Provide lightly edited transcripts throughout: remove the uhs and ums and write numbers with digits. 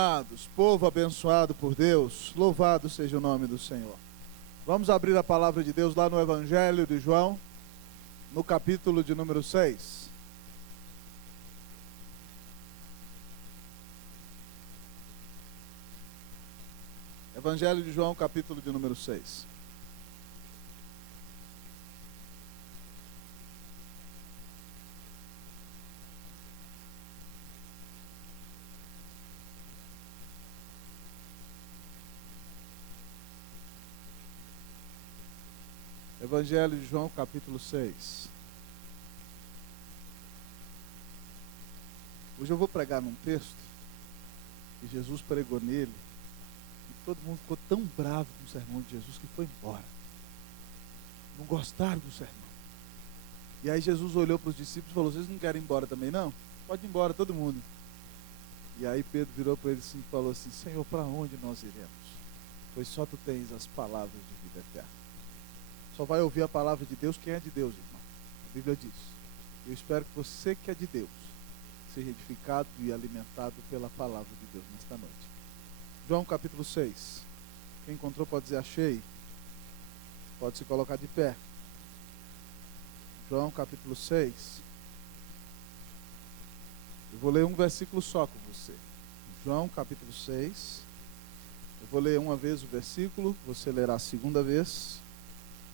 Amados, povo abençoado por Deus, louvado seja o nome do Senhor. Vamos abrir a palavra de Deus lá no Evangelho de João, no capítulo de número 6. Evangelho de João, capítulo de número 6. Evangelho de João, capítulo 6. Hoje eu vou pregar num texto que Jesus pregou nele, e todo mundo ficou tão bravo com o sermão de Jesus que foi embora. Não gostaram do sermão. E aí Jesus olhou para os discípulos e falou: vocês não querem ir embora também não? Pode ir embora todo mundo. E aí Pedro virou para ele e falou assim: Senhor, para onde nós iremos? Pois só tu tens as palavras de vida eterna. Só vai ouvir a palavra de Deus quem é de Deus, irmão. A Bíblia diz. Eu espero que você que é de Deus seja edificado e alimentado pela palavra de Deus nesta noite. João capítulo 6. Quem encontrou pode dizer achei. Pode se colocar de pé. João capítulo 6. Eu vou ler um versículo só com você. João capítulo 6. Eu vou ler uma vez o versículo, você lerá a segunda vez.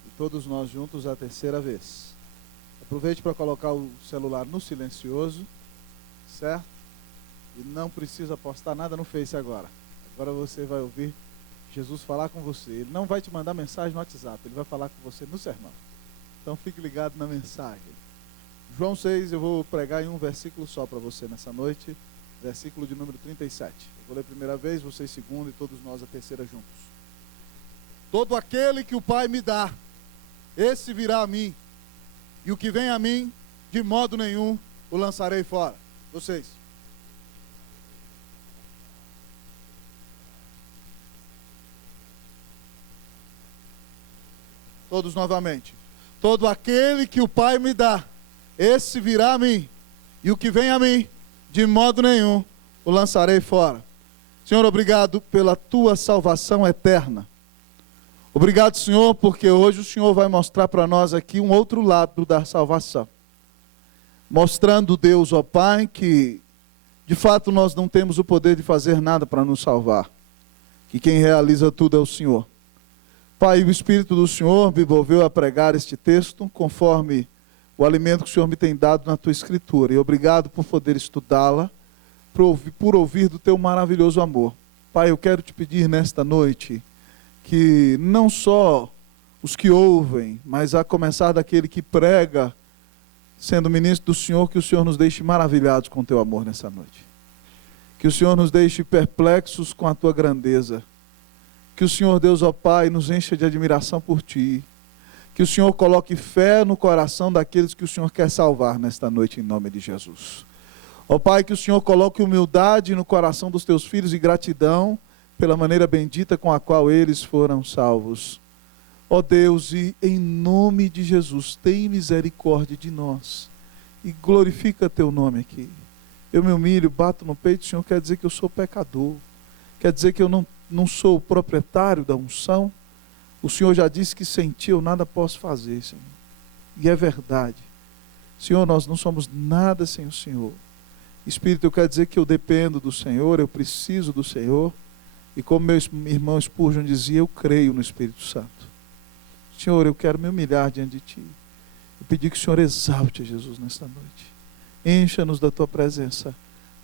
E todos nós juntos a terceira vez. Aproveite para colocar o celular no silencioso, certo? E não precisa postar nada no Face agora. Agora você vai ouvir Jesus falar com você. Ele não vai te mandar mensagem no WhatsApp, ele vai falar com você no sermão. Então fique ligado na mensagem. João 6, eu vou pregar em um versículo só para você nessa noite. Versículo de número 37. Eu vou ler a primeira vez, vocês segunda e todos nós a terceira juntos. Todo aquele que o Pai me dá, esse virá a mim, e o que vem a mim, de modo nenhum o lançarei fora. Vocês. Todos novamente. Todo aquele que o Pai me dá, esse virá a mim, e o que vem a mim, de modo nenhum o lançarei fora. Senhor, obrigado pela tua salvação eterna. Obrigado, Senhor, porque hoje o Senhor vai mostrar para nós aqui um outro lado da salvação. Mostrando, Deus, ó Pai, que de fato nós não temos o poder de fazer nada para nos salvar. Que quem realiza tudo é o Senhor. Pai, o Espírito do Senhor me envolveu a pregar este texto conforme o alimento que o Senhor me tem dado na tua Escritura. E obrigado por poder estudá-la, por ouvir do teu maravilhoso amor. Pai, eu quero te pedir nesta noite que não só os que ouvem, mas a começar daquele que prega, sendo ministro do Senhor, que o Senhor nos deixe maravilhados com o teu amor nessa noite. Que o Senhor nos deixe perplexos com a tua grandeza. Que o Senhor, Deus, ó Pai, nos encha de admiração por ti. Que o Senhor coloque fé no coração daqueles que o Senhor quer salvar nesta noite, em nome de Jesus. Ó Pai, que o Senhor coloque humildade no coração dos teus filhos e gratidão pela maneira bendita com a qual eles foram salvos. Ó Deus, e em nome de Jesus, tem misericórdia de nós e glorifica teu nome aqui. Eu me humilho, bato no peito, Senhor, quer dizer que eu sou pecador, quer dizer que eu não sou o proprietário da unção. O Senhor já disse que sem ti eu nada posso fazer, Senhor, e é verdade. Senhor, nós não somos nada sem o Senhor. Espírito, eu quero dizer que eu dependo do Senhor, eu preciso do Senhor. E como meu irmão Spurgeon dizia, eu creio no Espírito Santo. Senhor, eu quero me humilhar diante de Ti. Eu pedi que o Senhor exalte a Jesus nesta noite. Encha-nos da Tua presença.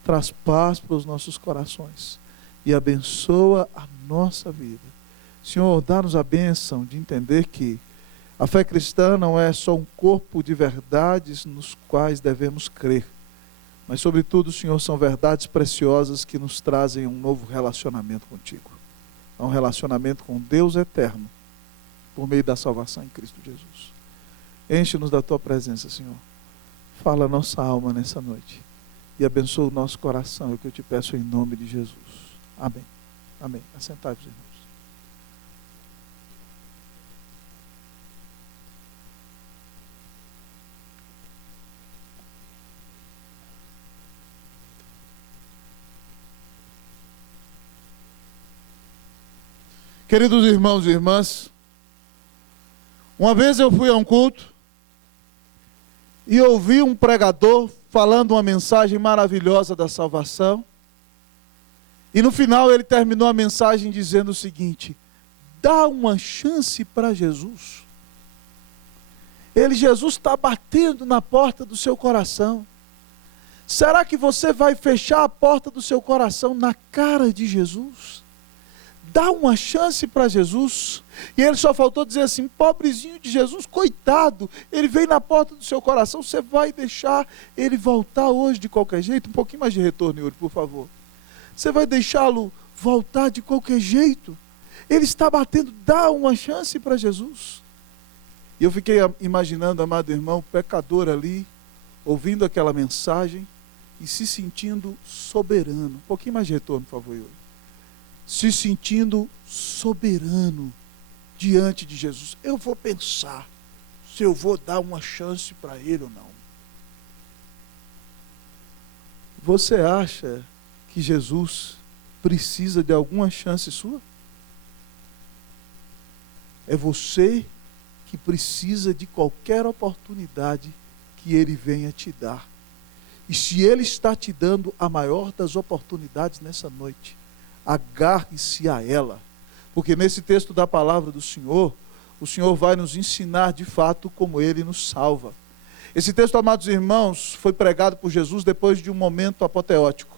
Traz paz para os nossos corações. E abençoa a nossa vida. Senhor, dá-nos a bênção de entender que a fé cristã não é só um corpo de verdades nos quais devemos crer. Mas, sobretudo, Senhor, são verdades preciosas que nos trazem um novo relacionamento contigo. Um relacionamento com Deus eterno, por meio da salvação em Cristo Jesus. Enche-nos da tua presença, Senhor. Fala a nossa alma nessa noite. E abençoa o nosso coração, é o que eu te peço em nome de Jesus. Amém. Amém. Assentai-vos, irmãos. Queridos irmãos e irmãs, uma vez eu fui a um culto e ouvi um pregador falando uma mensagem maravilhosa da salvação. E no final ele terminou a mensagem dizendo o seguinte: dá uma chance para Jesus. Jesus está batendo na porta do seu coração. Será que você vai fechar a porta do seu coração na cara de Jesus? Dá uma chance para Jesus. E ele só faltou dizer assim: pobrezinho de Jesus, coitado, ele veio na porta do seu coração, você vai deixar ele voltar hoje de qualquer jeito? Um pouquinho mais de retorno, Yuri, por favor. Você vai deixá-lo voltar de qualquer jeito? Ele está batendo, dá uma chance para Jesus. E eu fiquei imaginando, amado irmão, o pecador ali, ouvindo aquela mensagem e se sentindo soberano. Um pouquinho mais de retorno, por favor, Yuri. Se sentindo soberano diante de Jesus. Eu vou pensar se eu vou dar uma chance para ele ou não. Você acha que Jesus precisa de alguma chance sua? É você que precisa de qualquer oportunidade que ele venha te dar. E se ele está te dando a maior das oportunidades nessa noite, agarre-se a ela, porque nesse texto da palavra do Senhor, o Senhor vai nos ensinar de fato como ele nos salva. Esse texto, amados irmãos, foi pregado por Jesus depois de um momento apoteótico.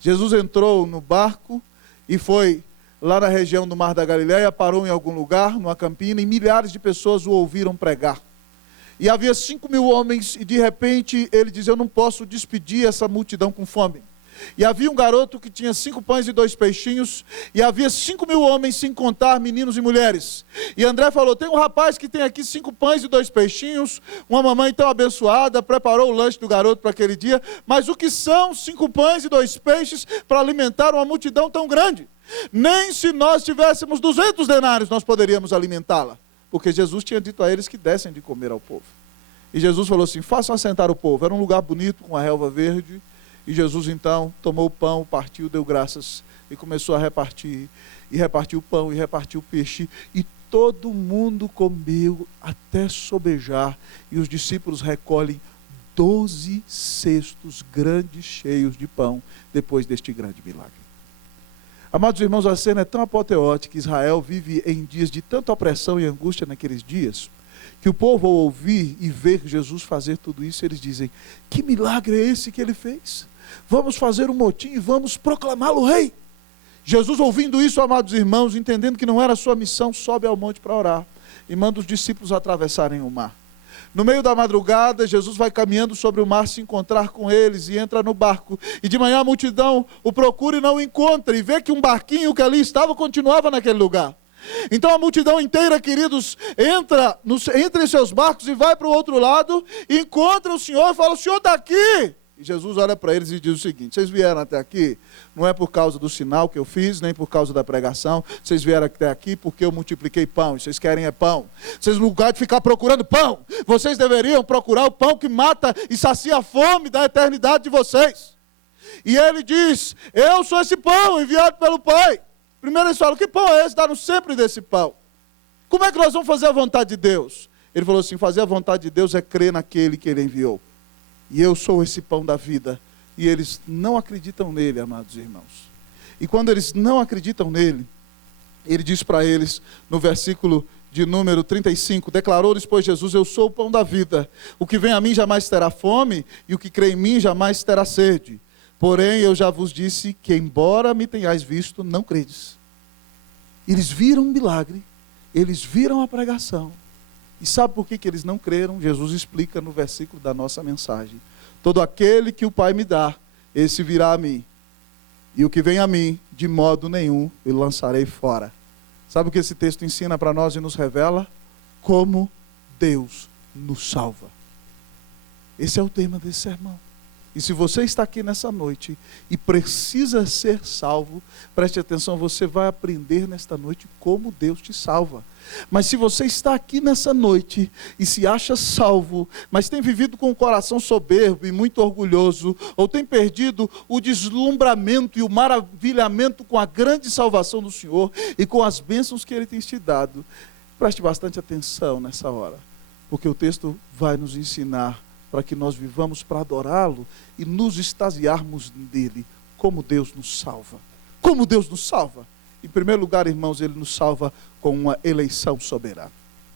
Jesus entrou no barco e foi lá na região do Mar da Galileia, parou em algum lugar, numa campina, e milhares de pessoas o ouviram pregar. E havia 5.000 homens, e de repente ele diz: eu não posso despedir essa multidão com fome. E havia um garoto que tinha 5 pães e 2 peixinhos, e havia 5.000 homens, sem contar meninos e mulheres. E André falou: tem um rapaz que tem aqui 5 pães e 2 peixinhos, uma mamãe tão abençoada, preparou o lanche do garoto para aquele dia, mas o que são 5 pães e 2 peixes para alimentar uma multidão tão grande? Nem se nós tivéssemos 200 denários nós poderíamos alimentá-la, porque Jesus tinha dito a eles que dessem de comer ao povo. E Jesus falou assim: façam assentar o povo. Era um lugar bonito, com a relva verde. E Jesus então tomou o pão, partiu, deu graças e começou a repartir. E repartiu o pão e repartiu o peixe. E todo mundo comeu até sobejar. E os discípulos recolhem 12 cestos grandes cheios de pão depois deste grande milagre. Amados irmãos, a cena é tão apoteótica que Israel vive em dias de tanta opressão e angústia naqueles dias, que o povo, ao ouvir e ver Jesus fazer tudo isso, eles dizem: que milagre é esse que ele fez? Vamos fazer um motim e vamos proclamá-lo rei. Jesus, ouvindo isso, amados irmãos, entendendo que não era a sua missão, sobe ao monte para orar e manda os discípulos atravessarem o mar. No meio da madrugada, Jesus vai caminhando sobre o mar se encontrar com eles e entra no barco. E de manhã a multidão o procura e não o encontra, e vê que um barquinho que ali estava continuava naquele lugar. Então a multidão inteira, queridos, entra em seus barcos e vai para o outro lado, e encontra o Senhor e fala: o Senhor está aqui. E Jesus olha para eles e diz o seguinte: vocês vieram até aqui, não é por causa do sinal que eu fiz, nem por causa da pregação, vocês vieram até aqui porque eu multipliquei pão, e vocês querem é pão. Vocês, no lugar de ficar procurando pão, vocês deveriam procurar o pão que mata e sacia a fome da eternidade de vocês. E ele diz: eu sou esse pão enviado pelo Pai. Primeiro eles falam: que pão é esse? Dá-nos sempre desse pão. Como é que nós vamos fazer a vontade de Deus? Ele falou assim: fazer a vontade de Deus é crer naquele que ele enviou. E eu sou esse pão da vida. E eles não acreditam nele, amados irmãos. E quando eles não acreditam nele, ele diz para eles, no versículo de número 35, declarou-lhes, pois, Jesus: eu sou o pão da vida. O que vem a mim jamais terá fome, e o que crê em mim jamais terá sede. Porém, eu já vos disse que, embora me tenhais visto, não credes. Eles viram um milagre, eles viram a pregação. E sabe por que eles não creram? Jesus explica no versículo da nossa mensagem: todo aquele que o Pai me dá, esse virá a mim. E o que vem a mim, de modo nenhum, eu lançarei fora. Sabe o que esse texto ensina para nós e nos revela? Como Deus nos salva. Esse é o tema desse sermão. E se você está aqui nessa noite e precisa ser salvo, preste atenção, você vai aprender nesta noite como Deus te salva. Mas se você está aqui nessa noite e se acha salvo, mas tem vivido com o coração soberbo e muito orgulhoso, ou tem perdido o deslumbramento e o maravilhamento com a grande salvação do Senhor e com as bênçãos que Ele tem te dado, preste bastante atenção nessa hora, porque o texto vai nos ensinar para que nós vivamos para adorá-lo e nos extasiarmos nele, como Deus nos salva. Como Deus nos salva? Em primeiro lugar, irmãos, Ele nos salva com uma eleição soberana.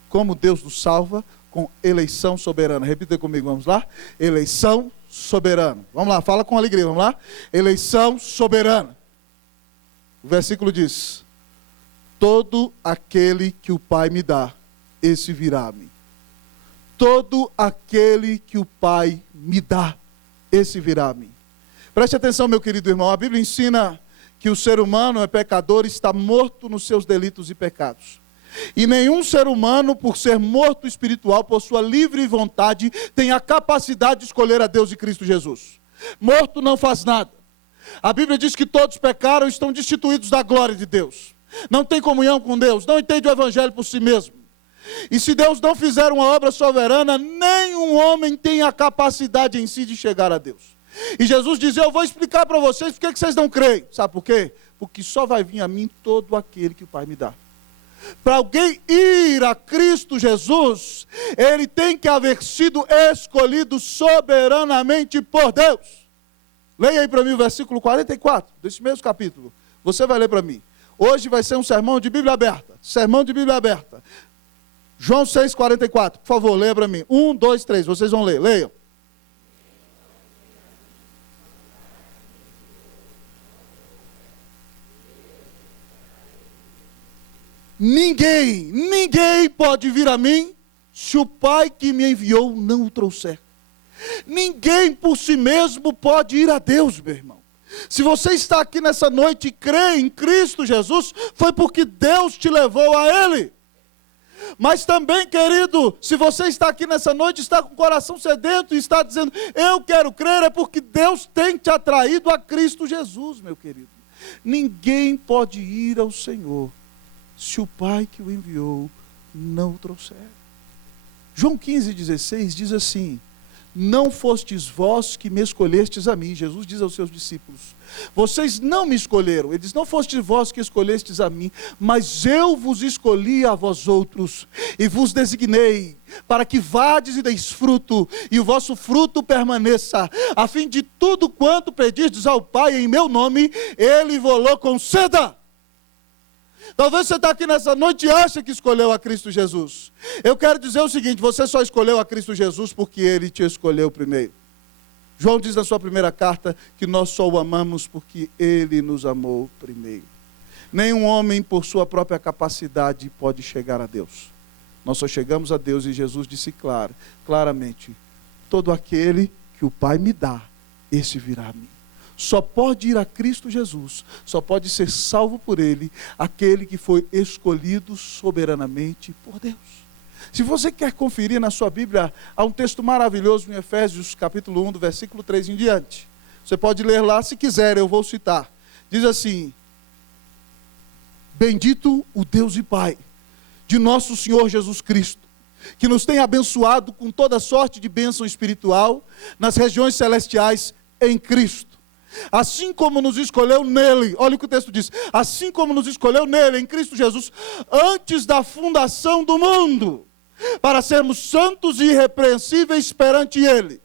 Como Deus nos salva? Com eleição soberana. Repita comigo, vamos lá? Eleição soberana. Vamos lá, fala com alegria, vamos lá? Eleição soberana. O versículo diz: todo aquele que o Pai me dá, esse virá a mim. Todo aquele que o Pai me dá, esse virá a mim. Preste atenção, meu querido irmão, a Bíblia ensina que o ser humano é pecador e está morto nos seus delitos e pecados. E nenhum ser humano, por ser morto espiritual, por sua livre vontade, tem a capacidade de escolher a Deus e Cristo Jesus. Morto não faz nada. A Bíblia diz que todos pecaram e estão destituídos da glória de Deus. Não tem comunhão com Deus, não entende o Evangelho por si mesmo. E se Deus não fizer uma obra soberana, nenhum homem tem a capacidade em si de chegar a Deus. E Jesus diz: eu vou explicar para vocês por que vocês não creem. Sabe por quê? Porque só vai vir a mim todo aquele que o Pai me dá. Para alguém ir a Cristo Jesus, ele tem que haver sido escolhido soberanamente por Deus. Leia aí para mim o versículo 44 desse mesmo capítulo. Você vai ler para mim. Hoje vai ser um sermão de Bíblia aberta. Sermão de Bíblia aberta. João 6,44, por favor, leia para mim. 1, 2, 3, vocês vão ler, leiam. Ninguém pode vir a mim se o Pai que me enviou não o trouxer. Ninguém por si mesmo pode ir a Deus, meu irmão. Se você está aqui nessa noite e crê em Cristo Jesus, foi porque Deus te levou a Ele. Mas também, querido, se você está aqui nessa noite, está com o coração sedento e está dizendo: eu quero crer, é porque Deus tem te atraído a Cristo Jesus, meu querido. Ninguém pode ir ao Senhor se o Pai que o enviou não o trouxer. João 15,16 diz assim: não fostes vós que me escolhestes a mim. Jesus diz aos seus discípulos: vocês não me escolheram. Ele diz: não fostes vós que escolhestes a mim, mas eu vos escolhi a vós outros, e vos designei, para que vades e deis fruto, e o vosso fruto permaneça, a fim de tudo quanto pedirdes ao Pai em meu nome, Ele vos conceda. Talvez você está aqui nessa noite e acha que escolheu a Cristo Jesus. Eu quero dizer o seguinte: você só escolheu a Cristo Jesus porque Ele te escolheu primeiro. João diz na sua primeira carta que nós só o amamos porque Ele nos amou primeiro. Nenhum homem por sua própria capacidade pode chegar a Deus. Nós só chegamos a Deus, e Jesus disse claramente: todo aquele que o Pai me dá, esse virá a mim. Só pode ir a Cristo Jesus, só pode ser salvo por Ele, aquele que foi escolhido soberanamente por Deus. Se você quer conferir na sua Bíblia, há um texto maravilhoso em Efésios capítulo 1, do versículo 3 em diante. Você pode ler lá se quiser, eu vou citar. Diz assim: bendito o Deus e Pai de nosso Senhor Jesus Cristo, que nos tem abençoado com toda sorte de bênção espiritual nas regiões celestiais em Cristo. Assim como nos escolheu nele, olha o que o texto diz: assim como nos escolheu nele, em Cristo Jesus, antes da fundação do mundo, para sermos santos e irrepreensíveis perante Ele.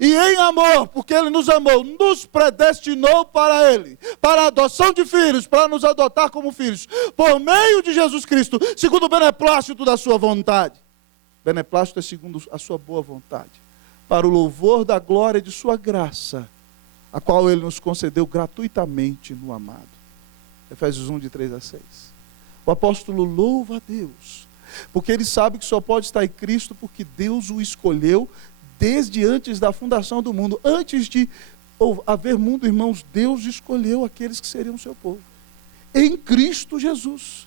E em amor, porque Ele nos amou, nos predestinou para Ele, para a adoção de filhos, para nos adotar como filhos, por meio de Jesus Cristo, segundo o beneplácito da sua vontade. Beneplácito é segundo a sua boa vontade, para o louvor da glória de sua graça, a qual Ele nos concedeu gratuitamente no amado. Efésios 1, de 3 a 6. O apóstolo louva a Deus, porque ele sabe que só pode estar em Cristo porque Deus o escolheu desde antes da fundação do mundo. Antes de haver mundo, irmãos, Deus escolheu aqueles que seriam seu povo, em Cristo Jesus.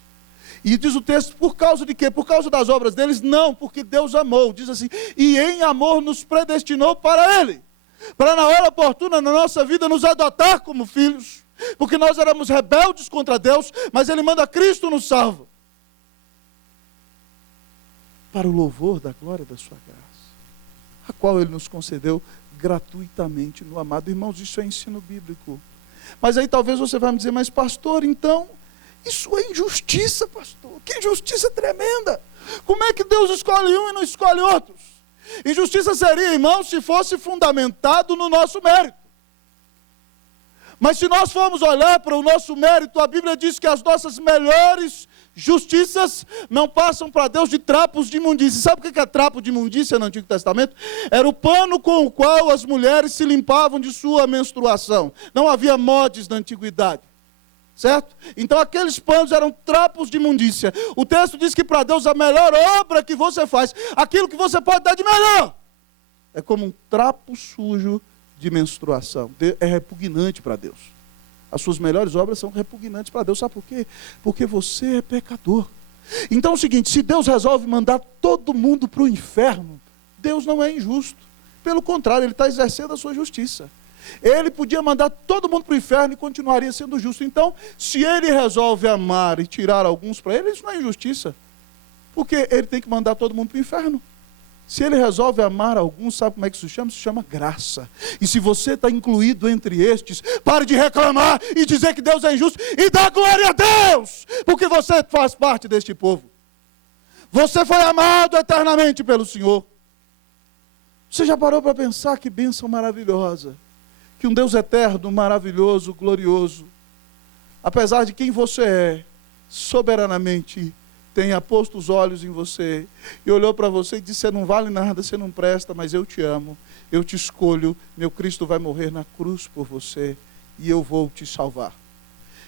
E diz o texto: por causa de quê? Por causa das obras deles? Não, porque Deus amou. Diz assim: e em amor nos predestinou para Ele. para na hora oportuna na nossa vida nos adotar como filhos, porque nós éramos rebeldes contra Deus, mas Ele manda Cristo nos salva, para o louvor da glória da sua graça, a qual Ele nos concedeu gratuitamente no amado. Irmãos, isso é ensino bíblico. Mas aí talvez você vai me dizer, mas pastor, então, isso é injustiça, pastor. Que injustiça tremenda. Como é que Deus escolhe um e não escolhe outros? Injustiça seria, irmão, se fosse fundamentado no nosso mérito. Mas se nós formos olhar para o nosso mérito, a Bíblia diz que as nossas melhores justiças não passam para Deus de trapos de imundícia. Sabe o que é trapo de imundícia no Antigo Testamento? Era o pano com o qual as mulheres se limpavam de sua menstruação. Não havia mods na antiguidade, certo? Então aqueles panos eram trapos de imundícia. O texto diz que para Deus a melhor obra que você faz, aquilo que você pode dar de melhor, é como um trapo sujo de menstruação. É repugnante para Deus. As suas melhores obras são repugnantes para Deus. Sabe por quê? Porque você é pecador. Então é o seguinte, se Deus resolve mandar todo mundo para o inferno, Deus não é injusto. Pelo contrário, Ele está exercendo a sua justiça. Ele podia mandar todo mundo para o inferno e continuaria sendo justo. Então, se Ele resolve amar e tirar alguns para Ele, isso não é injustiça. Porque Ele tem que mandar todo mundo para o inferno. Se Ele resolve amar alguns, sabe como é que isso se chama? Se chama graça. E se você está incluído entre estes, pare de reclamar e dizer que Deus é injusto e dá glória a Deus, porque você faz parte deste povo. Você foi amado eternamente pelo Senhor. Você já parou para pensar que bênção maravilhosa? Que um Deus eterno, maravilhoso, glorioso, apesar de quem você é, soberanamente tenha posto os olhos em você e olhou para você e disse, você não vale nada, você não presta, mas eu te amo, eu te escolho, meu Cristo vai morrer na cruz por você e eu vou te salvar.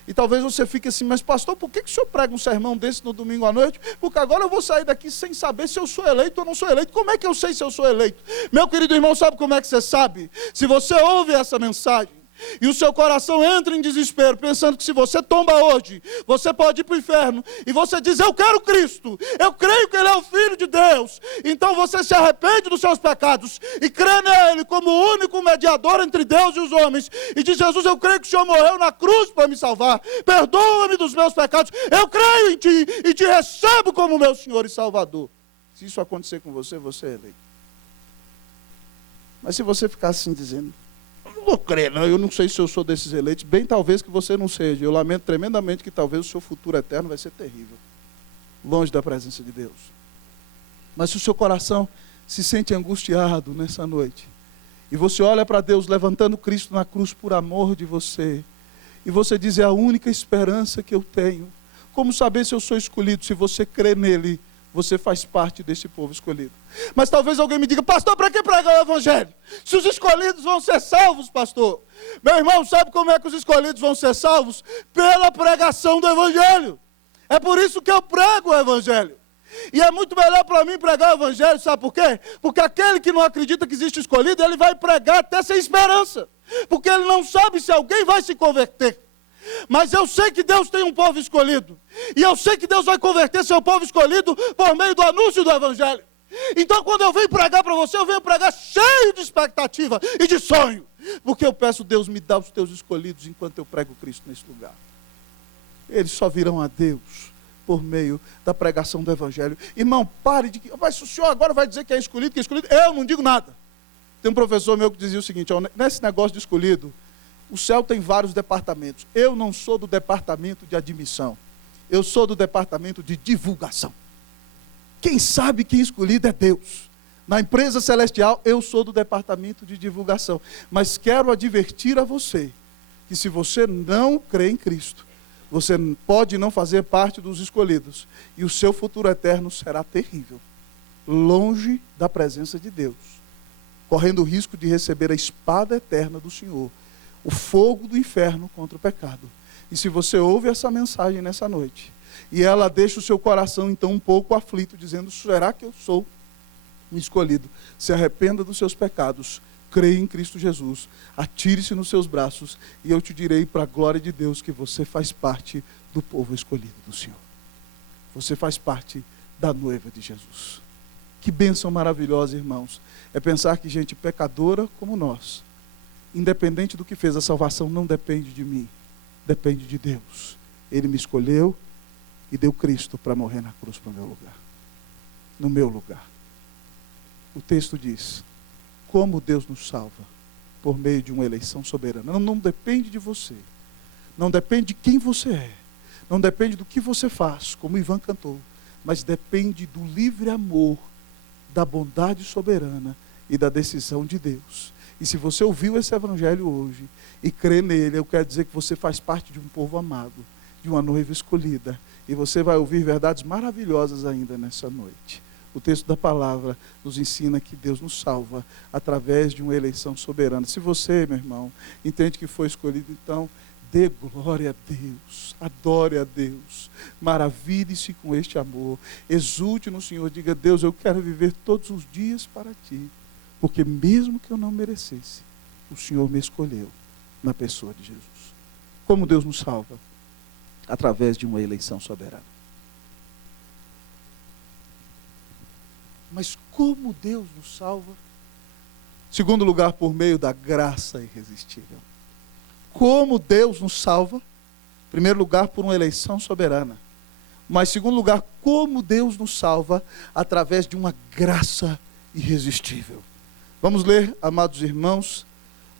E talvez você fique assim, mas pastor, por que o senhor prega um sermão desse no domingo à noite? Porque agora eu vou sair daqui sem saber se eu sou eleito ou não sou eleito. Como é que eu sei se eu sou eleito? Meu querido irmão, sabe como é que você sabe? Se você ouve essa mensagem e o seu coração entra em desespero, pensando que se você tomba hoje, você pode ir para o inferno, e você diz, eu quero Cristo, eu creio que Ele é o Filho de Deus, então você se arrepende dos seus pecados, e crê nele como o único mediador entre Deus e os homens, e diz, Jesus, eu creio que o Senhor morreu na cruz para me salvar, perdoa-me dos meus pecados, eu creio em Ti, e Te recebo como meu Senhor e Salvador. Se isso acontecer com você, você é eleito. Mas se você ficar assim dizendo, não vou crer, não, eu não sei se eu sou desses eleitos, bem talvez que você não seja, eu lamento tremendamente que talvez o seu futuro eterno vai ser terrível, longe da presença de Deus. Mas se o seu coração se sente angustiado nessa noite, e você olha para Deus levantando Cristo na cruz por amor de você, e você diz, é a única esperança que eu tenho, como saber se eu sou escolhido? Se você crê nele, você faz parte desse povo escolhido. Mas talvez alguém me diga, pastor, para que pregar o evangelho? Se os escolhidos vão ser salvos, pastor. Meu irmão, sabe como é que os escolhidos vão ser salvos? Pela pregação do evangelho. É por isso que eu prego o evangelho. E é muito melhor para mim pregar o evangelho, sabe por quê? Porque aquele que não acredita que existe escolhido, ele vai pregar até sem esperança. Porque ele não sabe se alguém vai se converter. Mas eu sei que Deus tem um povo escolhido. E eu sei que Deus vai converter seu povo escolhido por meio do anúncio do evangelho. Então quando eu venho pregar para você, eu venho pregar cheio de expectativa e de sonho. Porque eu peço, Deus, me dá os teus escolhidos enquanto eu prego Cristo nesse lugar. Eles só virão a Deus por meio da pregação do evangelho. Irmão, pare de... Mas o senhor agora vai dizer que é escolhido, Eu não digo nada. Tem um professor meu que dizia o seguinte, nesse negócio de escolhido, o céu tem vários departamentos. Eu não sou do departamento de admissão. Eu sou do departamento de divulgação. Quem sabe quem escolhido é Deus. Na empresa celestial, eu sou do departamento de divulgação. Mas quero advertir a você, que se você não crê em Cristo, você pode não fazer parte dos escolhidos. E o seu futuro eterno será terrível. Longe da presença de Deus. Correndo o risco de receber a espada eterna do Senhor. O fogo do inferno contra o pecado. E se você ouve essa mensagem nessa noite, e ela deixa o seu coração então um pouco aflito, dizendo, será que eu sou um escolhido? Se arrependa dos seus pecados, creia em Cristo Jesus, atire-se nos seus braços, e eu te direi para a glória de Deus que você faz parte do povo escolhido do Senhor. Você faz parte da noiva de Jesus. Que bênção maravilhosa, irmãos. É pensar que gente pecadora como nós, independente do que fez, a salvação não depende de mim, depende de Deus. Ele me escolheu e deu Cristo para morrer na cruz para o meu lugar. No meu lugar. O texto diz, como Deus nos salva? Por meio de uma eleição soberana. Não depende de você. Não depende de quem você é. Não depende do que você faz, como o Ivan cantou. Mas depende do livre amor, da bondade soberana e da decisão de Deus. E se você ouviu esse evangelho hoje e crê nele, eu quero dizer que você faz parte de um povo amado, de uma noiva escolhida. E você vai ouvir verdades maravilhosas ainda nessa noite. O texto da palavra nos ensina que Deus nos salva através de uma eleição soberana. Se você, meu irmão, entende que foi escolhido, então dê glória a Deus, adore a Deus, maravilhe-se com este amor, exulte no Senhor, diga: Deus, eu quero viver todos os dias para Ti, porque mesmo que eu não merecesse, o Senhor me escolheu na pessoa de Jesus. Como Deus nos salva? Através de uma eleição soberana. Mas como Deus nos salva? Segundo lugar, por meio da graça irresistível. Como Deus nos salva? Em primeiro lugar, por uma eleição soberana. Mas, em segundo lugar, como Deus nos salva? Através de uma graça irresistível. Vamos ler, amados irmãos,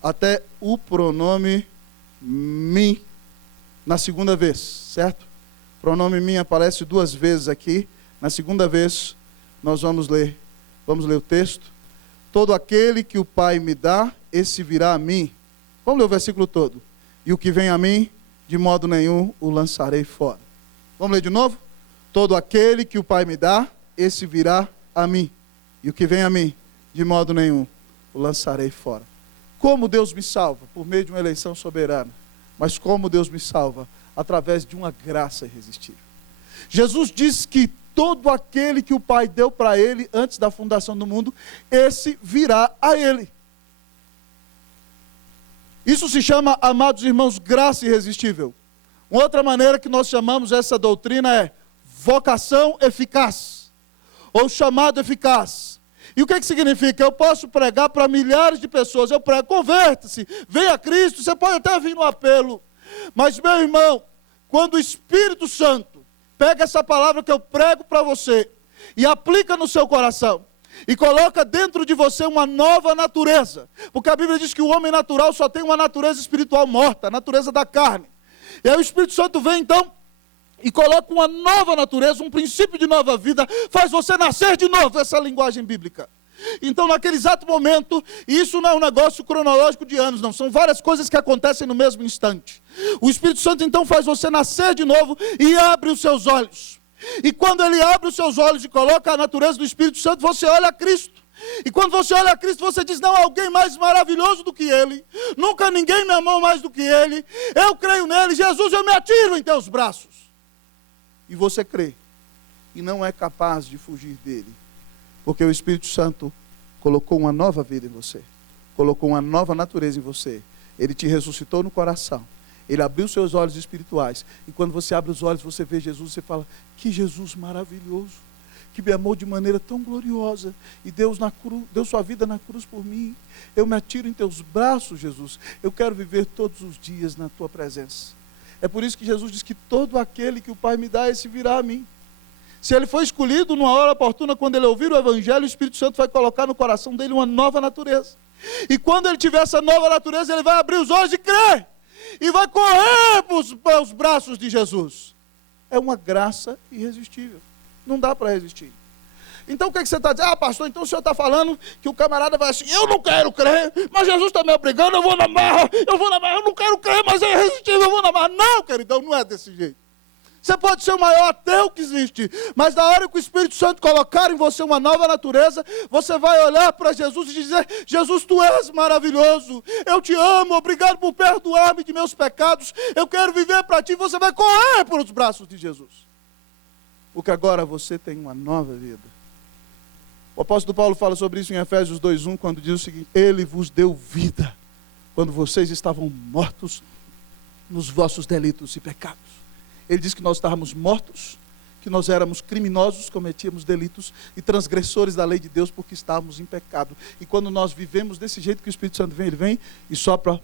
até o pronome mim, na segunda vez, certo? O pronome mim aparece 2 vezes aqui. Na segunda vez, nós vamos ler o texto. Todo aquele que o Pai me dá, esse virá a mim. Vamos ler o versículo todo. E o que vem a mim, de modo nenhum o lançarei fora. Vamos ler de novo? Todo aquele que o Pai me dá, esse virá a mim. E o que vem a mim, de modo nenhum o lançarei fora. Como Deus me salva? Por meio de uma eleição soberana. Mas como Deus me salva? Através de uma graça irresistível. Jesus disse que todo aquele que o Pai deu para ele antes da fundação do mundo, esse virá a ele. Isso se chama, amados irmãos, graça irresistível. Uma outra maneira que nós chamamos essa doutrina é vocação eficaz, ou chamado eficaz. E o que significa? Eu posso pregar para milhares de pessoas, eu prego: converta-se, venha a Cristo. Você pode até vir no apelo, mas, meu irmão, quando o Espírito Santo pega essa palavra que eu prego para você e aplica no seu coração e coloca dentro de você uma nova natureza, porque a Bíblia diz que o homem natural só tem uma natureza espiritual morta, a natureza da carne. E aí o Espírito Santo vem então e coloca uma nova natureza, um princípio de nova vida, faz você nascer de novo, essa linguagem bíblica. Então, naquele exato momento, isso não é um negócio cronológico de anos, não, são várias coisas que acontecem no mesmo instante. O Espírito Santo então faz você nascer de novo e abre os seus olhos. E quando ele abre os seus olhos e coloca a natureza do Espírito Santo, você olha a Cristo. E quando você olha a Cristo, você diz: não há alguém mais maravilhoso do que Ele, nunca ninguém me amou mais do que Ele, eu creio nele, Jesus, eu me atiro em teus braços. E você crê, e não é capaz de fugir dele, porque o Espírito Santo colocou uma nova vida em você, colocou uma nova natureza em você. Ele te ressuscitou no coração, ele abriu seus olhos espirituais, e quando você abre os olhos, você vê Jesus, você fala: que Jesus maravilhoso, que me amou de maneira tão gloriosa, e deu sua vida na cruz por mim. Eu me atiro em teus braços, Jesus, eu quero viver todos os dias na tua presença. É por isso que Jesus diz que todo aquele que o Pai me dá, esse virá a mim. Se ele foi escolhido numa hora oportuna, quando ele ouvir o Evangelho, o Espírito Santo vai colocar no coração dele uma nova natureza. E quando ele tiver essa nova natureza, ele vai abrir os olhos e crer. E vai correr para os braços de Jesus. É uma graça irresistível. Não dá para resistir. Então o que você está dizendo? Ah, pastor, então o senhor está falando que o camarada vai assim: eu não quero crer, mas Jesus está me obrigando, eu vou na marra, eu não quero crer, mas é irresistível, eu vou na marra. Não, queridão, não é desse jeito. Você pode ser o maior ateu que existe, mas na hora que o Espírito Santo colocar em você uma nova natureza, você vai olhar para Jesus e dizer: Jesus, tu és maravilhoso, eu te amo, obrigado por perdoar-me de meus pecados, eu quero viver para ti. Você vai correr para os braços de Jesus, porque agora você tem uma nova vida. O apóstolo Paulo fala sobre isso em Efésios 2:1, quando diz o seguinte: ele vos deu vida, quando vocês estavam mortos nos vossos delitos e pecados. Ele diz que nós estávamos mortos, que nós éramos criminosos, cometíamos delitos e transgressores da lei de Deus porque estávamos em pecado. E quando nós vivemos desse jeito que o Espírito Santo vem, ele vem e sopra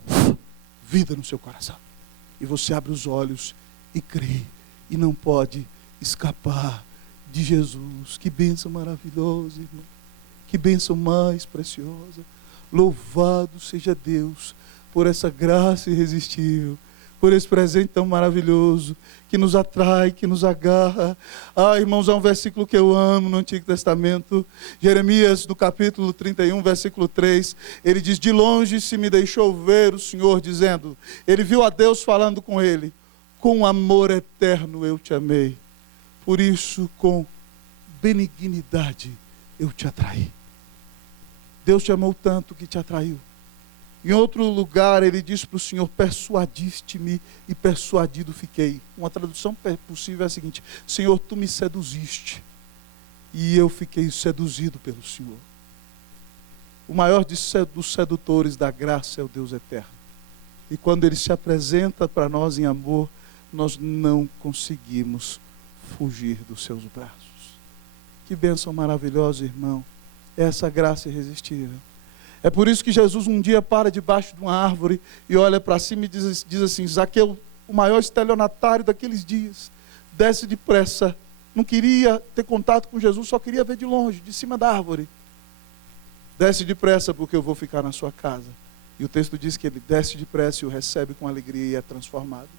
vida no seu coração. E você abre os olhos e crê. E não pode escapar de Jesus. Que bênção maravilhosa, irmão. Que bênção mais preciosa. Louvado seja Deus por essa graça irresistível, por esse presente tão maravilhoso, que nos atrai, que nos agarra. Irmãos, há um versículo que eu amo no Antigo Testamento, Jeremias, no capítulo 31, versículo 3, ele diz: de longe se me deixou ver o Senhor, dizendo, ele viu a Deus falando com ele, com amor eterno eu te amei, por isso com benignidade eu te atraí. Deus te amou tanto que te atraiu. Em outro lugar, ele diz para o Senhor, persuadiste-me e persuadido fiquei. Uma tradução possível é a seguinte: Senhor, tu me seduziste e eu fiquei seduzido pelo Senhor. O maior dos sedutores da graça é o Deus eterno. E quando ele se apresenta para nós em amor, nós não conseguimos fugir dos seus braços. Que bênção maravilhosa, irmão. Essa graça irresistível. É por isso que Jesus um dia para debaixo de uma árvore e olha para cima e diz assim: Zaqueu, o maior estelionatário daqueles dias, desce depressa. Não queria ter contato com Jesus, só queria ver de longe, de cima da árvore. Desce depressa porque eu vou ficar na sua casa. E o texto diz que ele desce depressa e o recebe com alegria e é transformado.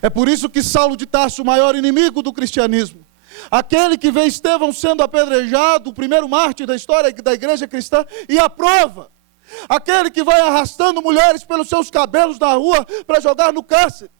É por isso que Saulo de Tarso, o maior inimigo do cristianismo, aquele que vê Estevão sendo apedrejado, o primeiro mártir da história da igreja cristã, e aprova. Aquele que vai arrastando mulheres pelos seus cabelos na rua para jogar no cárcere.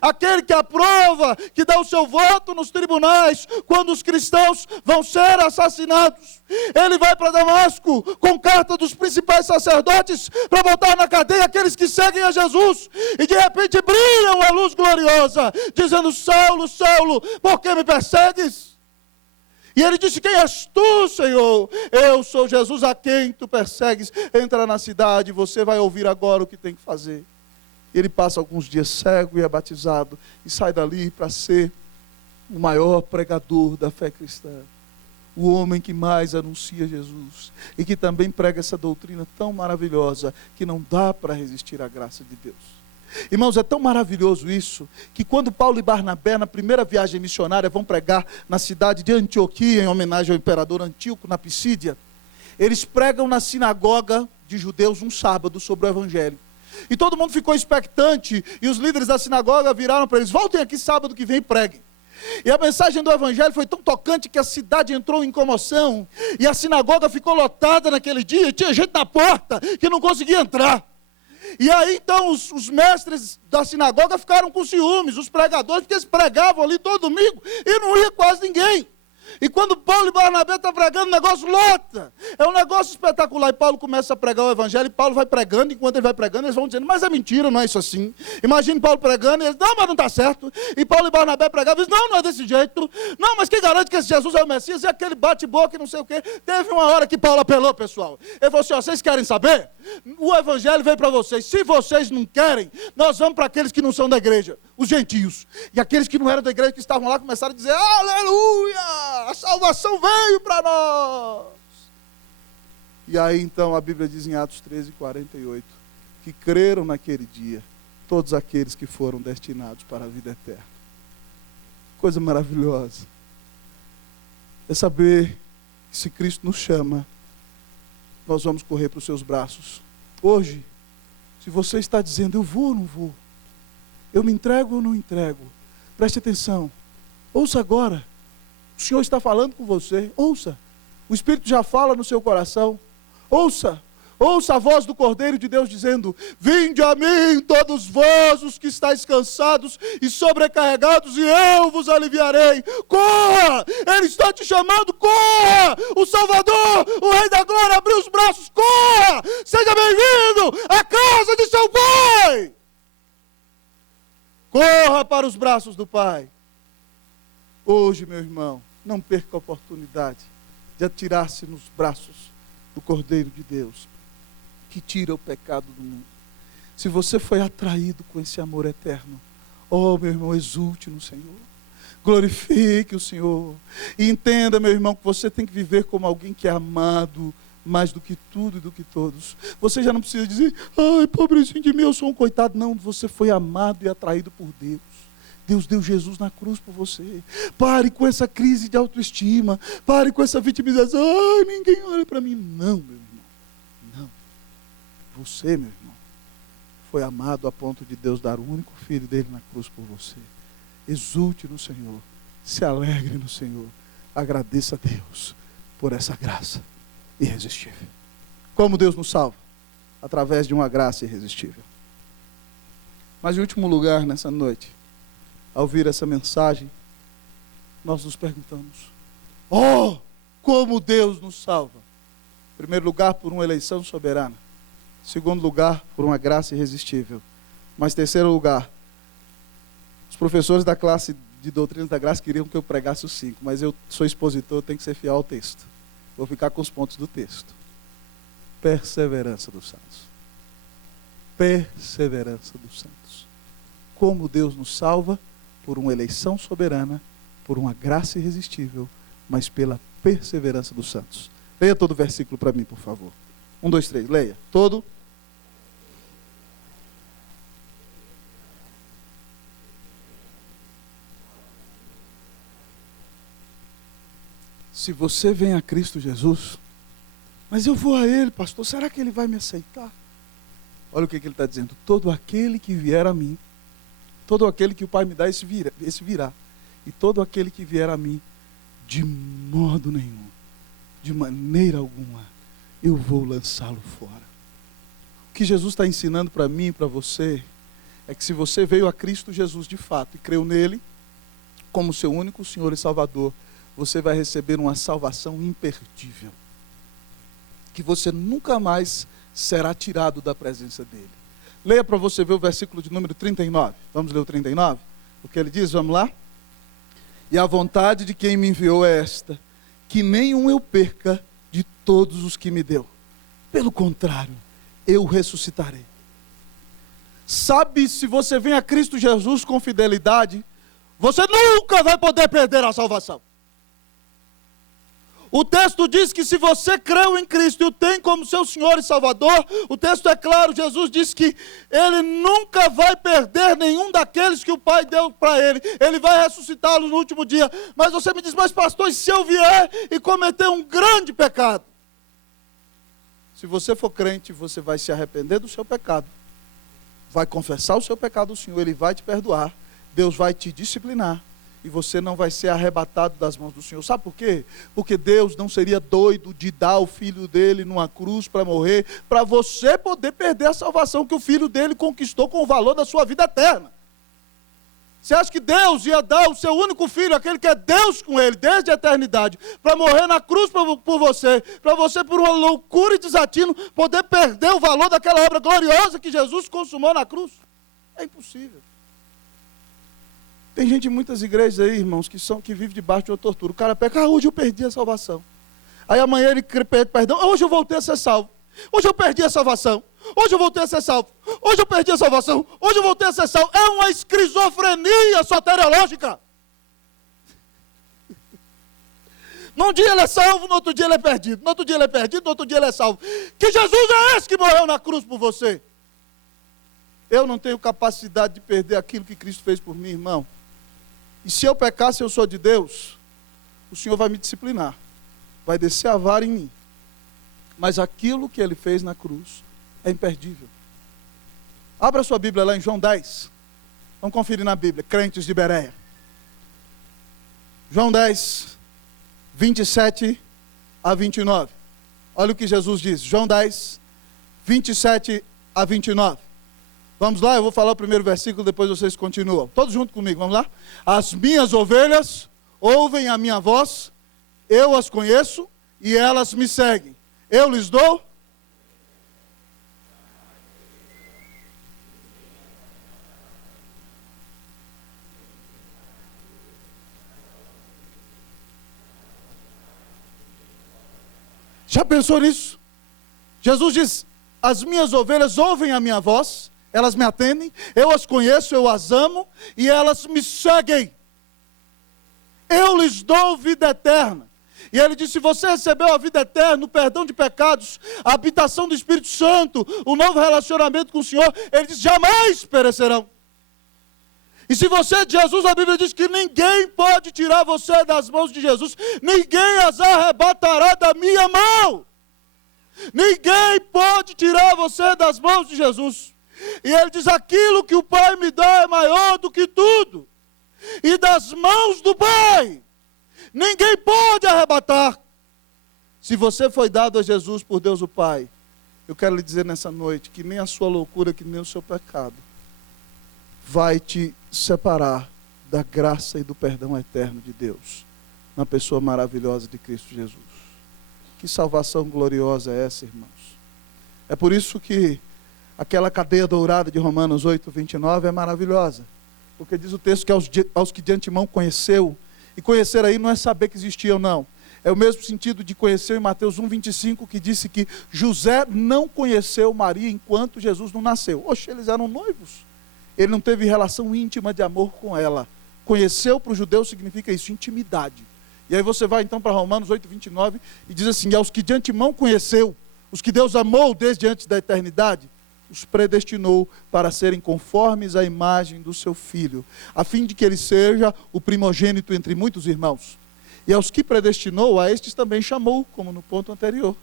Aquele que aprova, que dá o seu voto nos tribunais quando os cristãos vão ser assassinados. Ele vai para Damasco com carta dos principais sacerdotes para botar na cadeia aqueles que seguem a Jesus. E de repente brilha uma luz gloriosa, dizendo: Saulo, Saulo, por que me persegues? E ele disse: quem és tu, Senhor? Eu sou Jesus a quem tu persegues. Entra na cidade, você vai ouvir agora o que tem que fazer. Ele passa alguns dias cego e é batizado, e sai dali para ser o maior pregador da fé cristã. O homem que mais anuncia Jesus, e que também prega essa doutrina tão maravilhosa, que não dá para resistir à graça de Deus. Irmãos, é tão maravilhoso isso, que quando Paulo e Barnabé, na primeira viagem missionária, vão pregar na cidade de Antioquia, em homenagem ao imperador Antíoco, na Pisídia, eles pregam na sinagoga de judeus um sábado sobre o evangelho. E todo mundo ficou expectante, e os líderes da sinagoga viraram para eles: voltem aqui sábado que vem e preguem. E a mensagem do evangelho foi tão tocante que a cidade entrou em comoção, e a sinagoga ficou lotada naquele dia, e tinha gente na porta que não conseguia entrar. E aí então os mestres da sinagoga ficaram com ciúmes, os pregadores, porque eles pregavam ali todo domingo e não ia quase ninguém. E quando Paulo e Barnabé estão pregando, o negócio lota. É um negócio espetacular. E Paulo começa a pregar o evangelho, e Paulo vai pregando, e enquanto ele vai pregando, eles vão dizendo: mas é mentira, não é isso assim. Imagine Paulo pregando, e eles: não, mas não está certo. E Paulo e Barnabé pregavam, e eles: não, não é desse jeito. Não, mas quem garante que esse Jesus é o Messias? E aquele bate-boca e não sei o quê. Teve uma hora que Paulo apelou, pessoal. Ele falou assim: ó, vocês querem saber? O evangelho veio para vocês. Se vocês não querem, nós vamos para aqueles que não são da igreja, os gentios. E aqueles que não eram da igreja, que estavam lá, começaram a dizer: aleluia! A salvação veio para nós. E aí então a Bíblia diz em Atos 13:48 que creram naquele dia todos aqueles que foram destinados para a vida eterna. Coisa maravilhosa é saber que se Cristo nos chama, nós vamos correr para os seus braços. Hoje, se você está dizendo: eu vou ou não vou, eu me entrego ou não entrego, preste atenção, ouça agora. O Senhor está falando com você, ouça. O Espírito já fala no seu coração. Ouça a voz do Cordeiro de Deus dizendo: vinde a mim todos vós os que estáis cansados e sobrecarregados, e eu vos aliviarei. Corra, Ele está te chamando, corra. O Salvador, o Rei da Glória, abriu os braços, corra. Seja bem-vindo à casa de seu Pai. Corra para os braços do Pai. Hoje, meu irmão, não perca a oportunidade de atirar-se nos braços do Cordeiro de Deus, que tira o pecado do mundo. Se você foi atraído com esse amor eterno, oh, meu irmão, exulte no Senhor. Glorifique o Senhor. E entenda, meu irmão, que você tem que viver como alguém que é amado mais do que tudo e do que todos. Você já não precisa dizer, ai, pobrezinho de mim, eu sou um coitado. Não, você foi amado e atraído por Deus. Deus deu Jesus na cruz por você. Pare com essa crise de autoestima. Pare com essa vitimização. Ai, ninguém olha para mim. Não, meu irmão. Não. Você, meu irmão, foi amado a ponto de Deus dar o único filho dele na cruz por você. Exulte no Senhor. Se alegre no Senhor. Agradeça a Deus por essa graça irresistível. Como Deus nos salva? Através de uma graça irresistível. Mas em último lugar, nessa noite, ao ouvir essa mensagem, nós nos perguntamos, oh, como Deus nos salva. Em primeiro lugar, por uma eleição soberana. Em segundo lugar, por uma graça irresistível. Mas em terceiro lugar, os professores da classe de doutrina da graça queriam que eu pregasse os 5, mas eu sou expositor, tenho que ser fiel ao texto. Vou ficar com os pontos do texto. Perseverança dos santos. Perseverança dos santos. Como Deus nos salva? Por uma eleição soberana, por uma graça irresistível, mas pela perseverança dos santos. Leia todo o versículo para mim, por favor. 1, 2, 3, leia. Todo. Se você vem a Cristo Jesus, mas eu vou a Ele, pastor, será que Ele vai me aceitar? Olha o que Ele está dizendo. Todo aquele que vier a mim, todo aquele que o Pai me dá, esse virá. E todo aquele que vier a mim, de modo nenhum, de maneira alguma, eu vou lançá-lo fora. O que Jesus está ensinando para mim e para você, é que se você veio a Cristo Jesus de fato, e creu nele, como seu único Senhor e Salvador, você vai receber uma salvação imperdível. Que você nunca mais será tirado da presença dele. Leia para você ver o versículo de número 39. Vamos ler o 39? O que ele diz, vamos lá? E a vontade de quem me enviou é esta, que nenhum eu perca de todos os que me deu. Pelo contrário, eu ressuscitarei. Sabe, se você vem a Cristo Jesus com fidelidade, você nunca vai poder perder a salvação. O texto diz que se você creu em Cristo e o tem como seu Senhor e Salvador, o texto é claro, Jesus diz que Ele nunca vai perder nenhum daqueles que o Pai deu para Ele. Ele vai ressuscitá-los no último dia. Mas você me diz, mas pastor, e se eu vier e cometer um grande pecado? Se você for crente, você vai se arrepender do seu pecado. Vai confessar o seu pecado ao Senhor, Ele vai te perdoar. Deus vai te disciplinar. E você não vai ser arrebatado das mãos do Senhor. Sabe por quê? Porque Deus não seria doido de dar o Filho dele numa cruz para morrer, para você poder perder a salvação que o Filho dele conquistou com o valor da sua vida eterna. Você acha que Deus ia dar o seu único Filho, aquele que é Deus com ele, desde a eternidade, para morrer na cruz por você, para você, por uma loucura e desatino, poder perder o valor daquela obra gloriosa que Jesus consumou na cruz? É impossível. Tem gente em muitas igrejas aí, irmãos, que vivem debaixo de uma tortura. O cara peca, hoje eu perdi a salvação. Aí amanhã ele pede perdão, hoje eu voltei a ser salvo. Hoje eu perdi a salvação. Hoje eu voltei a ser salvo. Hoje eu perdi a salvação. Hoje eu voltei a ser salvo. É uma esquizofrenia soteriológica. Num dia ele é salvo, no outro dia ele é perdido. No outro dia ele é perdido, no outro dia ele é salvo. Que Jesus é esse que morreu na cruz por você? Eu não tenho capacidade de perder aquilo que Cristo fez por mim, irmão. E se eu pecar, se eu sou de Deus, o Senhor vai me disciplinar. Vai descer a vara em mim. Mas aquilo que Ele fez na cruz é imperdível. Abra sua Bíblia lá em João 10. Vamos conferir na Bíblia, crentes de Bereia. João 10, 27 a 29. Olha o que Jesus diz. João 10, 27 a 29. Vamos lá, eu vou falar o primeiro versículo, depois vocês continuam. Todos juntos comigo, vamos lá? As minhas ovelhas ouvem a minha voz, eu as conheço e elas me seguem. Eu lhes dou. Já pensou nisso? Jesus diz, as minhas ovelhas ouvem a minha voz, elas me atendem, eu as conheço, eu as amo e elas me seguem. eu lhes dou vida eterna. E ele disse, se você recebeu a vida eterna, o perdão de pecados, a habitação do Espírito Santo, o novo relacionamento com o Senhor, ele disse, jamais perecerão. E se você é de Jesus, a Bíblia diz que ninguém pode tirar você das mãos de Jesus, ninguém as arrebatará da minha mão. Ninguém pode tirar você das mãos de Jesus. E ele diz, aquilo que o Pai me dá é maior do que tudo. E das mãos do Pai, ninguém pode arrebatar. Se você foi dado a Jesus por Deus o Pai, eu quero lhe dizer nessa noite que nem a sua loucura, que nem o seu pecado vai te separar da graça e do perdão eterno de Deus, na pessoa maravilhosa de Cristo Jesus. Que salvação gloriosa é essa, irmãos? É por isso que aquela cadeia dourada de Romanos 8, 29 é maravilhosa. Porque diz o texto que aos que de antemão conheceu, e conhecer aí não é saber que existia ou não. É o mesmo sentido de conhecer em Mateus 1, 25, que disse que José não conheceu Maria enquanto Jesus não nasceu. Oxe, eles eram noivos. Ele não teve relação íntima de amor com ela. Conheceu para o judeu significa isso, intimidade. E aí você vai então para Romanos 8, 29 e diz assim, aos que de antemão conheceu, os que Deus amou desde antes da eternidade, os predestinou para serem conformes à imagem do seu Filho, a fim de que ele seja o primogênito entre muitos irmãos. E aos que predestinou, a estes também chamou, como no ponto anterior.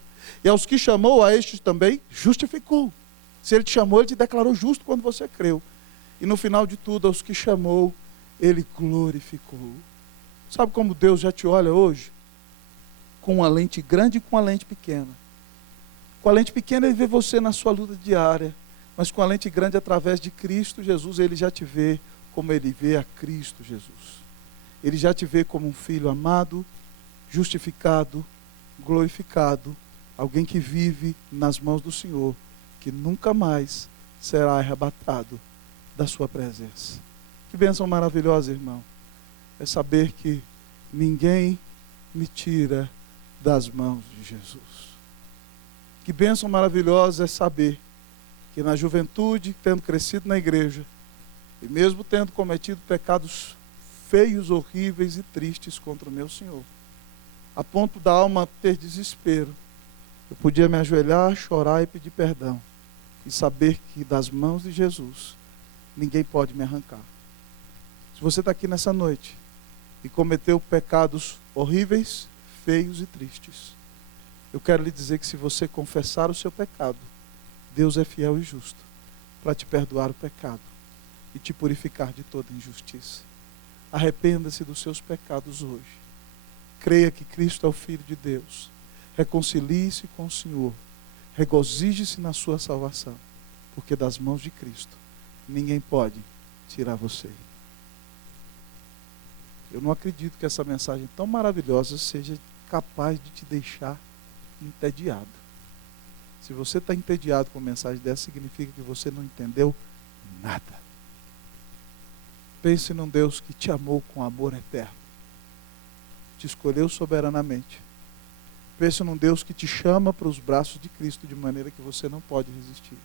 E aos que chamou, a estes também justificou. Se ele te chamou, ele te declarou justo quando você creu. E no final de tudo, aos que chamou, ele glorificou. Sabe como Deus já te olha hoje? Com uma lente grande e com uma lente pequena. Com a lente pequena ele vê você na sua luta diária, mas com a lente grande através de Cristo Jesus, ele já te vê como ele vê a Cristo Jesus. Ele já te vê como um filho amado, justificado, glorificado, alguém que vive nas mãos do Senhor, que nunca mais será arrebatado da sua presença. Que bênção maravilhosa, irmão, é saber que ninguém me tira das mãos de Jesus. Que bênção maravilhosa é saber que na juventude, tendo crescido na igreja, e mesmo tendo cometido pecados feios, horríveis e tristes contra o meu Senhor, a ponto da alma ter desespero, eu podia me ajoelhar, chorar e pedir perdão, e saber que das mãos de Jesus, ninguém pode me arrancar. Se você está aqui nessa noite e cometeu pecados horríveis, feios e tristes, eu quero lhe dizer que se você confessar o seu pecado, Deus é fiel e justo para te perdoar o pecado e te purificar de toda injustiça. Arrependa-se dos seus pecados hoje. Creia que Cristo é o Filho de Deus. Reconcilie-se com o Senhor. Regozije-se na sua salvação, porque das mãos de Cristo ninguém pode tirar você. Eu não acredito que essa mensagem tão maravilhosa seja capaz de te deixar entediado. Se você está entediado com uma mensagem dessa, significa que você não entendeu nada. Pense num Deus que te amou com amor eterno, te escolheu soberanamente. Pense num Deus que te chama para os braços de Cristo de maneira que você não pode resistir.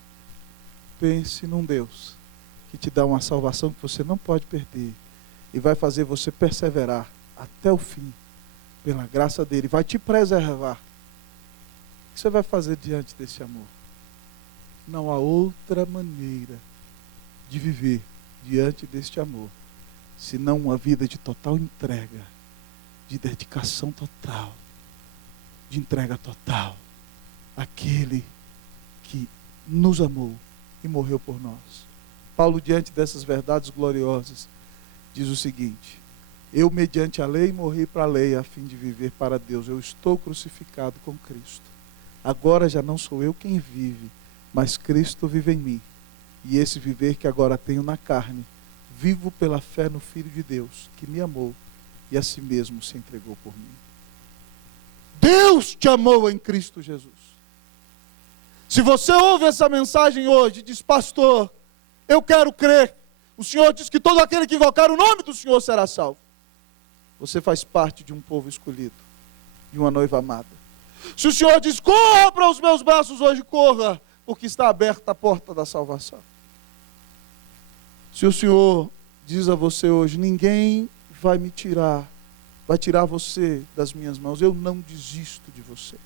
Pense num Deus que te dá uma salvação que você não pode perder e vai fazer você perseverar até o fim pela graça dele, vai te preservar. O que você vai fazer diante desse amor? Não há outra maneira de viver diante deste amor, senão uma vida de total entrega, de dedicação total, de entrega total, àquele que nos amou e morreu por nós. Paulo, diante dessas verdades gloriosas, diz o seguinte: eu, mediante a lei, morri para a lei, a fim de viver para Deus. Eu estou crucificado com Cristo. Agora já não sou eu quem vive, mas Cristo vive em mim. E esse viver que agora tenho na carne, vivo pela fé no Filho de Deus, que me amou e a si mesmo se entregou por mim. Deus te amou em Cristo Jesus. Se você ouve essa mensagem hoje e diz: pastor, eu quero crer, o Senhor diz que todo aquele que invocar o nome do Senhor será salvo. Você faz parte de um povo escolhido, de uma noiva amada. Se o Senhor diz: corra para os meus braços hoje, corra, porque está aberta a porta da salvação. Se o Senhor diz a você hoje: ninguém vai me tirar vai tirar você das minhas mãos. Eu não desisto de você.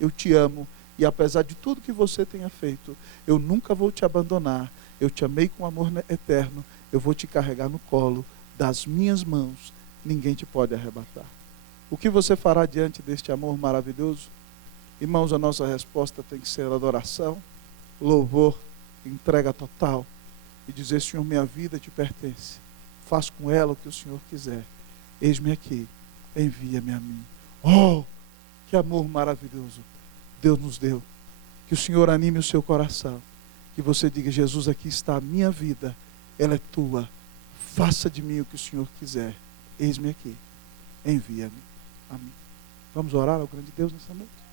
Eu te amo e apesar de tudo que você tenha feito, eu nunca vou te abandonar. Eu te amei com amor eterno. Eu vou te carregar no colo das minhas mãos. Ninguém te pode arrebatar. O que você fará diante deste amor maravilhoso? Irmãos, a nossa resposta tem que ser adoração, louvor, entrega total. E dizer: Senhor, minha vida te pertence. Faz com ela o que o Senhor quiser. Eis-me aqui. Envia-me a mim. Oh, que amor maravilhoso Deus nos deu. Que o Senhor anime o seu coração. Que você diga: Jesus, aqui está a minha vida. Ela é tua. Faça de mim o que o Senhor quiser. Eis-me aqui. Envia-me. Amém. Vamos orar ao grande Deus nessa noite?